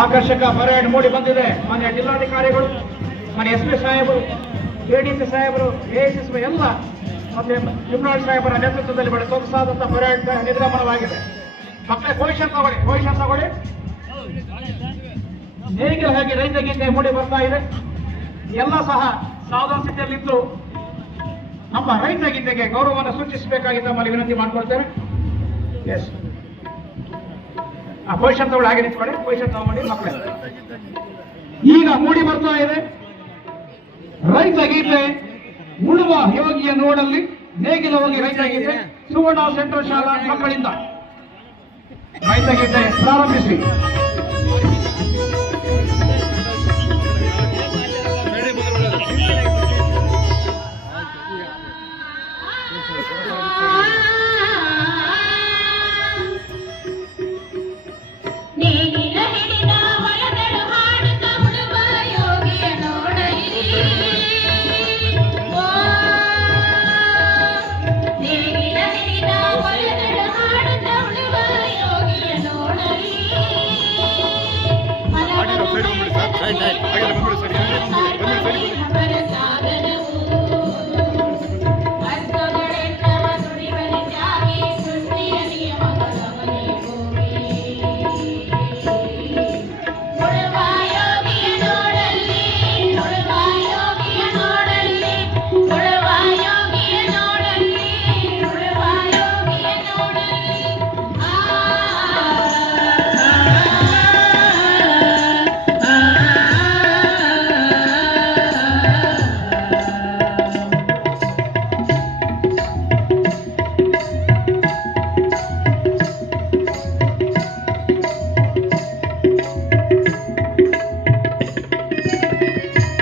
ಆಕರ್ಷಕ ಪರೇಡ್ ಮೂಡಿ ಬಂದಿದೆ. ಮಾನ್ಯ ಜಿಲ್ಲಾಧಿಕಾರಿಗಳು ಮನೆ ಎಸ್ ಪಿ ಸಾಹೇಬರು ಎಡಿಸಿ ಸಾಹೇಬರು ಎಎಸ್ಎಸ್ ಎಲ್ಲ ಮತ್ತೆ ಇಮ್ರಾನ್ ಸಾಹೇಬರ ನೇತೃತ್ವದಲ್ಲಿ ಬಹಳ ಸೊಗಸಾದಂತಹ ಪರೇಡ್ ನಿರ್ಗಮನವಾಗಿದೆ. ಮತ್ತೆ ಪೊಸಿಷನ್ ತಗೊಳ್ಳಿ ಪೊಸಿಷನ್ ತಗೊಳ್ಳಿ. ಹೇಗೆ ಹಾಗೆ ರೈತ ಗೀತೆ ಮೂಡಿ ಬರ್ತಾ ಇದೆ. ಎಲ್ಲ ಸಹ ಸಾವಧಾನ ಸ್ಥಿತಿಯಲ್ಲಿದ್ದು ನಮ್ಮ ರೈತ ಗೀತೆಗೆ ಗೌರವವನ್ನು ಸೂಚಿಸಬೇಕಾಗಿ ತಮ್ಮಲ್ಲಿ ವಿನಂತಿ ಮಾಡ್ಕೊಳ್ತೇವೆ ಎಸ್ ಆ ಪೊಸಿಷನ್ ತಗೊಳ್ಳಿ ಹಾಗೆ ನಿಂತ್ಕೊಳ್ಳಿ ಪೊಸಿಷನ್ ತಗೊಂಡಿ ಮಕ್ಕಳ. ಈಗ ಮೂಡಿ ಬರ್ತಾ ಇದೆ. ರೈತ ಗೀತೆ ಉಳುವ ಯೋಗಿಯ ನೋಡಲ್ಲಿ ನೇಗಿಲ ಹೋಗಿ ರೈತ ಗೀತೆ ಸುವರ್ಣ ಸೆಂಟ್ರಲ್ ಶಾಲಾ ಮಕ್ಕಳಿಂದ. ರೈತ ಗೀತೆ ಪ್ರಾರಂಭಿಸಿ.